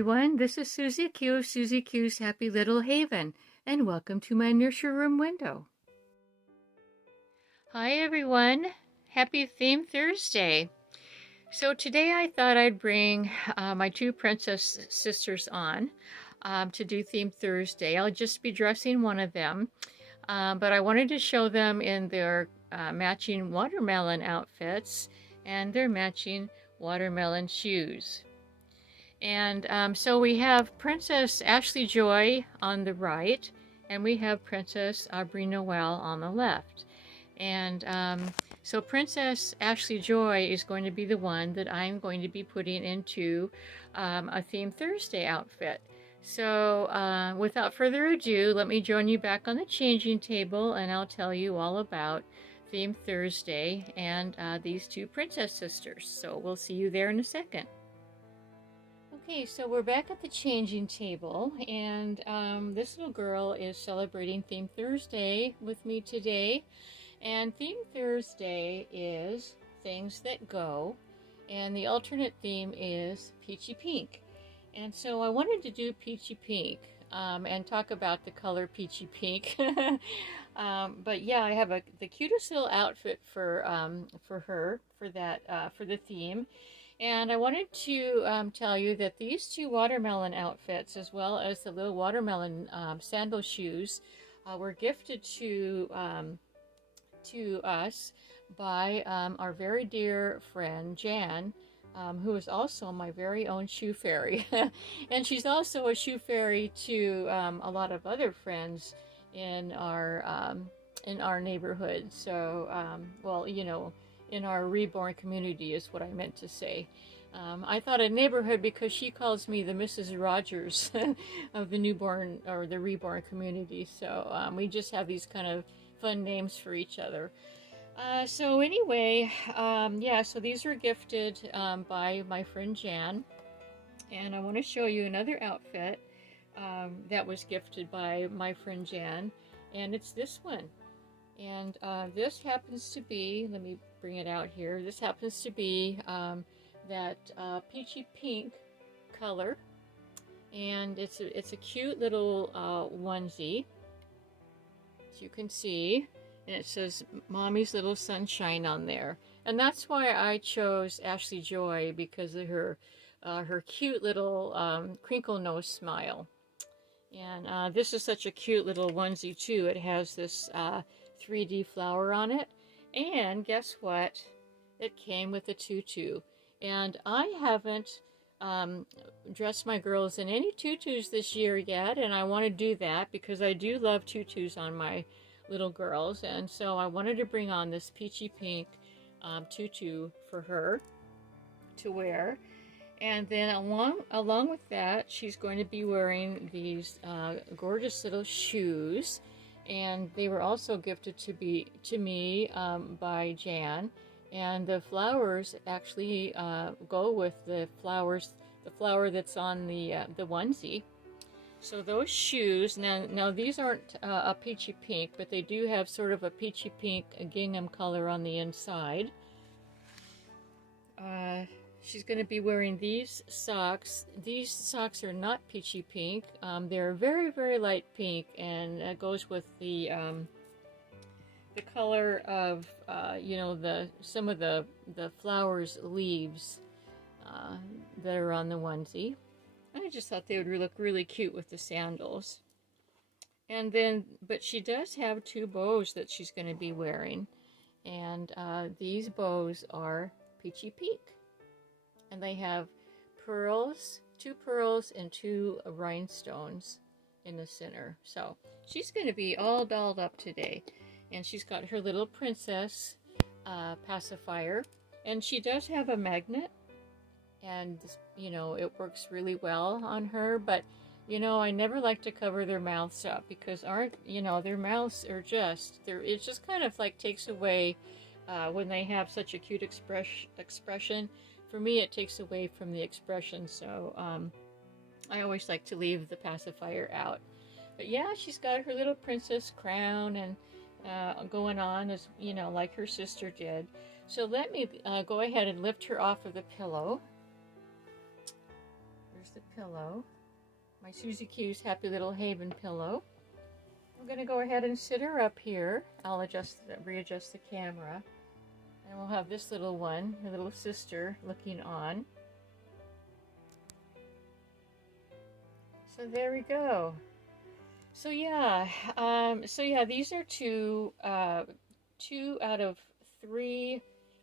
everyone, this is Susie Q of Susie Q's Happy Little Haven, and welcome to my Nursery Room Window. Hi everyone, happy Theme Thursday. So today I thought I'd bring my two princess sisters on to do Theme Thursday. I'll just be dressing one of them, but I wanted to show them in their matching watermelon outfits and their matching watermelon shoes. And so we have Princess Ashlee Joy on the right, and we have Princess Aubree Noelle on the left. And so Princess Ashlee Joy is going to be the one that I'm going to be putting into a Theme Thursday outfit. So without further ado, let me join you back on the changing table, and I'll tell you all about Theme Thursday and these two princess sisters. So we'll see you there in a second. Okay, so we're back at the changing table, and this little girl is celebrating Theme Thursday with me today. And Theme Thursday is Things That Go, and the alternate theme is Peachy Pink. And so I wanted to do Peachy Pink and talk about the color Peachy Pink. But yeah, I have the cutest little outfit for her for the theme. And I wanted to tell you that these two watermelon outfits, as well as the little watermelon sandal shoes, were gifted to us by our very dear friend Jan, who is also my very own shoe fairy. And she's also a shoe fairy to a lot of other friends in our neighborhood. So, well, you know, in our reborn community is what I meant to say. I thought a neighborhood because she calls me the Mrs. Rogers of the newborn or the reborn community. So we just have these kind of fun names for each other. So anyway, yeah, so these were gifted by my friend Jan. And I want to show you another outfit that was gifted by my friend Jan. And it's this one. And this happens to be, let me bring it out here, this happens to be that peachy pink color, and it's a cute little onesie, as you can see, and it says Mommy's Little Sunshine on there. And that's why I chose Ashlee Joy, because of her cute little crinkle nose smile. And this is such a cute little onesie too. It has this 3D flower on it, and guess what, it came with a tutu. And I haven't dressed my girls in any tutus this year yet, and I want to do that because I do love tutus on my little girls. And so I wanted to bring on this peachy pink tutu for her to wear. And then along with that, she's going to be wearing these gorgeous little shoes. And they were also gifted to me by Jan. And the flowers actually go with the flower that's on the onesie. So those shoes, now these aren't a peachy pink, but they do have sort of a peachy pink gingham color on the inside. She's going to be wearing these socks. These socks are not peachy pink. They're very, very light pink, and it goes with the color of you know, some of the flowers leaves that are on the onesie. I just thought they would look really cute with the sandals. And then, but she does have two bows that she's going to be wearing, and these bows are peachy pink. And they have pearls, 2 pearls and 2 rhinestones in the center. So she's going to be all dolled up today. And she's got her little princess pacifier. And she does have a magnet. And, you know, it works really well on her. But, you know, I never like to cover their mouths up because their mouths are just, it just kind of like takes away when they have such a cute expression. For me, it takes away from the expression, so I always like to leave the pacifier out. But yeah, she's got her little princess crown and going on, as you know, like her sister did. So let me go ahead and lift her off of the pillow. There's There's the pillow. My Susie Q's Happy Little Haven pillow. I'm going to go ahead and sit her up here. I'll readjust the camera. And we'll have this little one, her little sister, looking on. So there we go. So yeah, these are two out of 3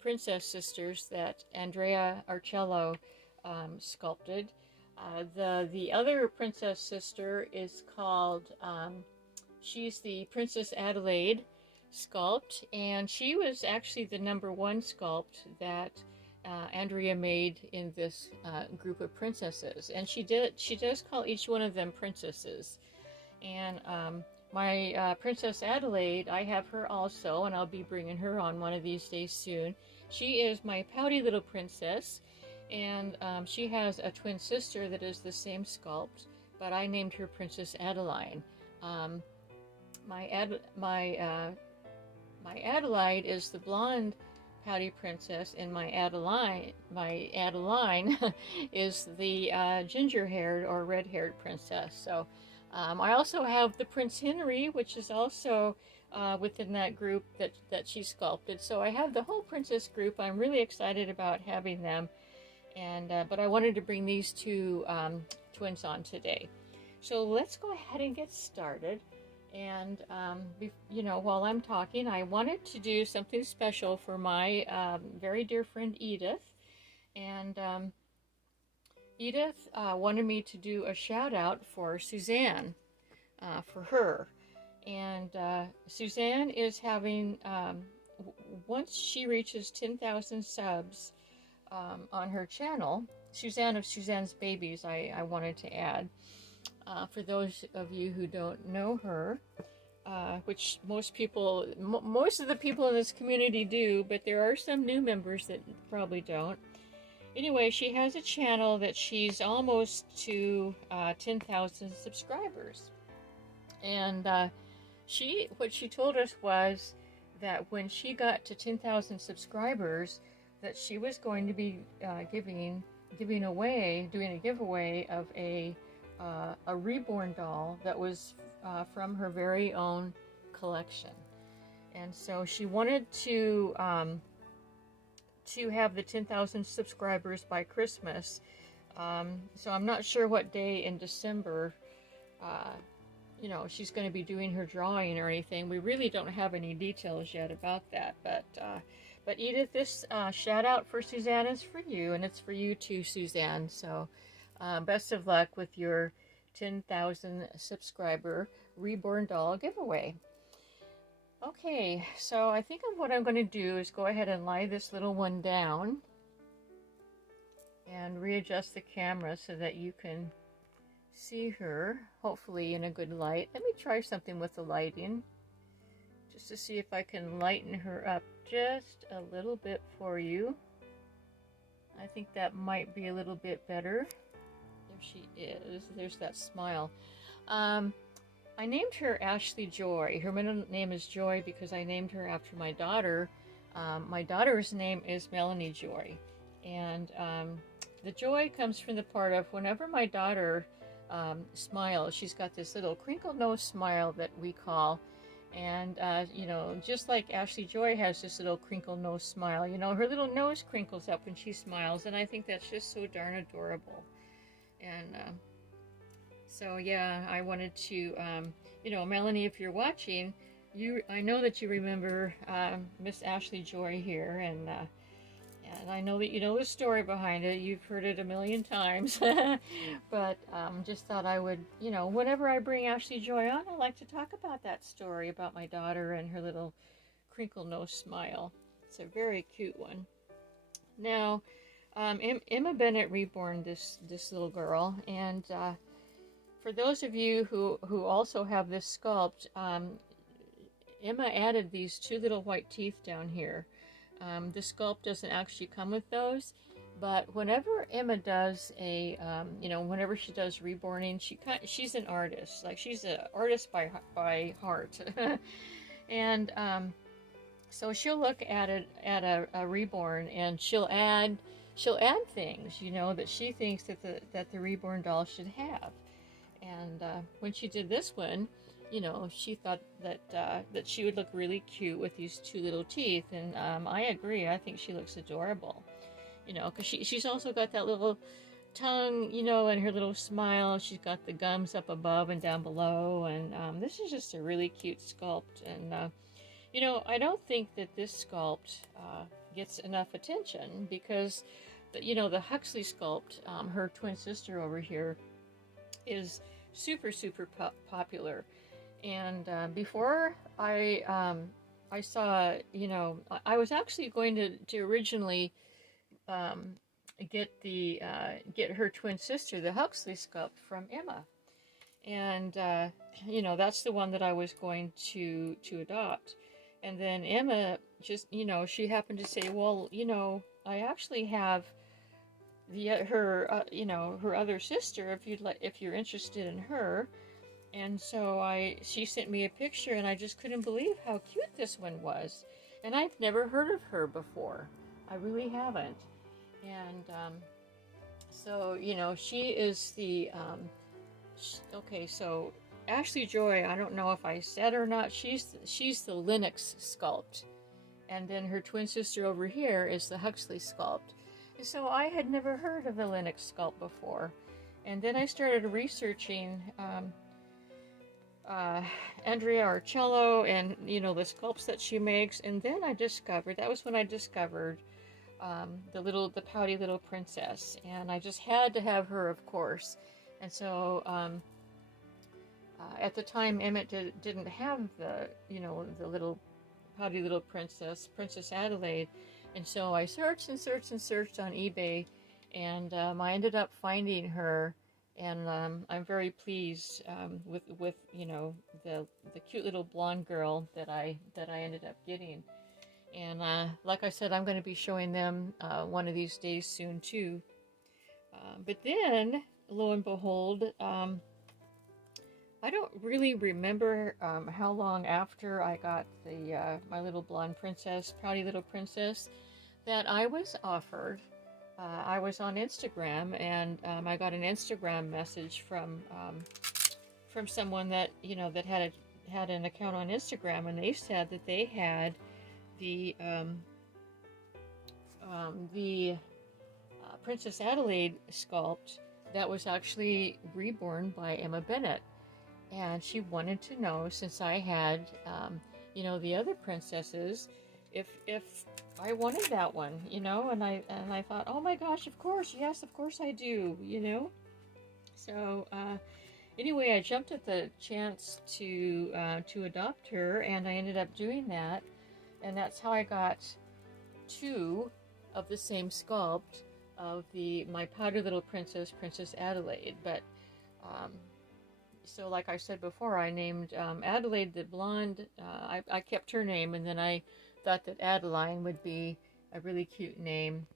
princess sisters that Andrea Arcello sculpted. The other princess sister is called, she's the Princess Adelaide sculpt, and she was actually the #1 sculpt that Andrea made in this group of princesses, and she does call each one of them princesses. And my Princess Adelaide, I have her also, and I'll be bringing her on one of these days soon. She is my pouty little princess, and she has a twin sister that is the same sculpt, but I named her Princess Adeline. My Adelaide is the blonde pouty princess, and my Adeline is the ginger-haired or red-haired princess. So I also have the Prince Henry, which is also within that group that she sculpted. So I have the whole princess group. I'm really excited about having them, and but I wanted to bring these 2 twins on today. So let's go ahead and get started. And you know, while I'm talking, I wanted to do something special for my very dear friend Edith. And Edith wanted me to do a shout out for Suzanne, for her. And Suzanne is having, once she reaches 10,000 subs on her channel, Suzanne of Suzanne's Babies, I wanted to add. For those of you who don't know her, which most of the people in this community do, but there are some new members that probably don't. Anyway, she has a channel that she's almost to 10,000 subscribers. And what she told us was that when she got to 10,000 subscribers, that she was going to be doing a giveaway of a reborn doll that was from her very own collection. And so she wanted to have the 10,000 subscribers by Christmas. So I'm not sure what day in December you know, she's going to be doing her drawing or anything. We really don't have any details yet about that. But Edith, this shout out for Suzanne is for you, and it's for you too, Suzanne. So best of luck with your 10,000 subscriber reborn doll giveaway. Okay, so I think what I'm going to do is go ahead and lie this little one down and readjust the camera so that you can see her, hopefully in a good light. Let me try something with the lighting, just to see if I can lighten her up just a little bit for you. I think that might be a little bit better. There she is. There's that smile. I named her Ashlee Joy. Her middle name is Joy because I named her after my daughter. My daughter's name is Melanie Joy. And the joy comes from the part of whenever my daughter smiles, she's got this little crinkle nose smile that we call. And, you know, just like Ashlee Joy has this little crinkle nose smile, you know, her little nose crinkles up when she smiles. And I think that's just so darn adorable. And so, yeah, I wanted to, you know, Melanie, if you're watching, I know that you remember Miss Ashlee Joy here, and I know that you know the story behind it. You've heard it a million times, but just thought I would, you know, whenever I bring Ashlee Joy on, I like to talk about that story about my daughter and her little crinkle nose smile. It's a very cute one. Now, Ema Bennett reborn this little girl, and for those of you who also have this sculpt, Emma added these 2 little white teeth down here. The sculpt doesn't actually come with those, but whenever Emma does a, you know, whenever she does reborning, she's an artist. Like, she's an artist by heart. And so she'll look at a reborn, and she'll add she'll add things, you know, that she thinks that the reborn doll should have. And when she did this one, you know, she thought that that she would look really cute with these two little teeth, and I agree. I think she looks adorable, you know, because she's also got that little tongue, you know, and her little smile. She's got the gums up above and down below, and this is just a really cute sculpt. And you know, I don't think that this sculpt gets enough attention because, you know, the Huxley sculpt, her twin sister over here, is super popular. And before I saw, you know, I was actually going to originally get her twin sister, the Huxley sculpt, from Ema. And you know, that's the one that I was going to adopt. And then Ema just, you know, she happened to say, well, you know, I actually have her you know, her other sister, if you're interested in her. And so she sent me a picture, and I just couldn't believe how cute this one was. And I've never heard of her before. I really haven't. And so, you know, she is the okay, so Ashlee Joy, I don't know if I said or not, she's the Lennox sculpt. And then her twin sister over here is the Huxley sculpt. And so I had never heard of the Lennox sculpt before. And then I started researching Andrea Arcello and, you know, the sculpts that she makes. And then that was when I discovered the pouty little princess. And I just had to have her, of course. And so at the time, Emmett didn't have the, you know, the little pouty little princess, Princess Adelaide. And so I searched and searched and searched on eBay, and I ended up finding her. And I'm very pleased with you know, the cute little blonde girl that I ended up getting. And like I said, I'm going to be showing them one of these days soon too. But then, lo and behold, I don't really remember how long after I got the my little blonde princess, pouty little princess, that I was offered. I was on Instagram, and I got an Instagram message from someone that, you know, that had an account on Instagram, and they said that they had the Princess Adelaide sculpt that was actually reborn by Ema Bennett. And she wanted to know, since I had, you know, the other princesses, if I wanted that one, you know. And I thought, oh my gosh, of course, yes, of course I do, you know. So anyway, I jumped at the chance to adopt her, and I ended up doing that, and that's how I got two of the same sculpt of my powdered little princess, Princess Adelaide. But so like I said before, I named Adelaide the blonde. I kept her name, and then I thought that Adeline would be a really cute name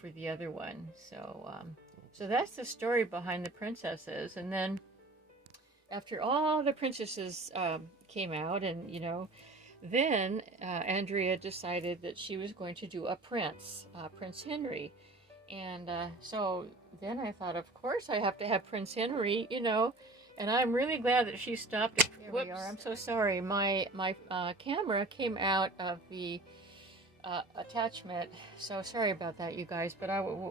for the other one. So that's the story behind the princesses. And then after all the princesses came out, and, you know, then Andrea decided that she was going to do a prince, Prince Henry. And so then I thought, of course I have to have Prince Henry, you know. And I'm really glad that she stopped. There we are. I'm so sorry. My camera came out of the attachment. So sorry about that, you guys. But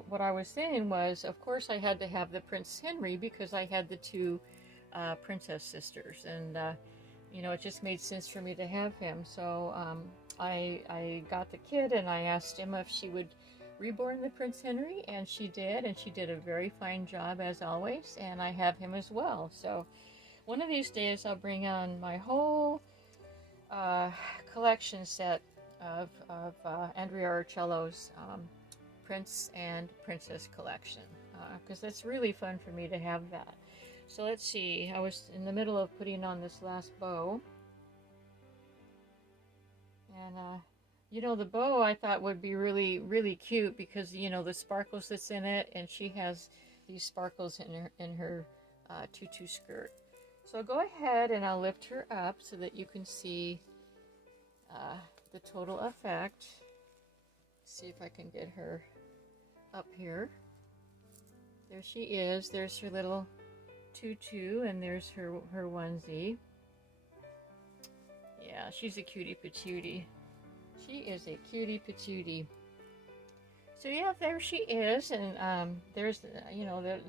what I was saying was, of course, I had to have the Prince Henry because I had the two princess sisters. And, you know, it just made sense for me to have him. So I got the kid, and I asked Emma if she would reborn the Prince Henry, and she did a very fine job as always, and I have him as well. So one of these days I'll bring on my whole collection set of Andrea Arcello's Prince and Princess collection, because it's really fun for me to have that. So let's see, I was in the middle of putting on this last bow, and you know, the bow I thought would be really, really cute because, you know, the sparkles that's in it, and she has these sparkles in her tutu skirt. So I'll go ahead and I'll lift her up so that you can see the total effect. See if I can get her up here. There she is. There's her little tutu, and there's her onesie. Yeah, she's a cutie patootie. She is a cutie patootie. So yeah, there she is, and there's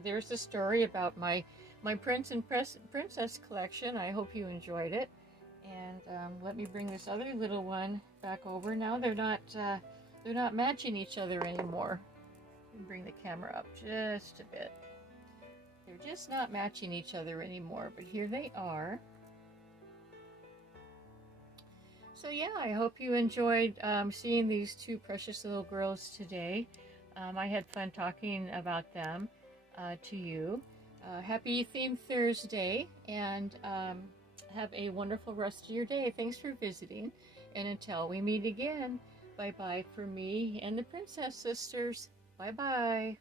there's the story about my Prince and Princess collection. I hope you enjoyed it. And let me bring this other little one back over. Now they're not matching each other anymore. Let me bring the camera up just a bit. They're just not matching each other anymore, but here they are. So yeah, I hope you enjoyed seeing these two precious little girls today. I had fun talking about them to you. Happy Theme Thursday, and have a wonderful rest of your day. Thanks for visiting, and until we meet again, bye-bye for me and the Princess Sisters. Bye-bye.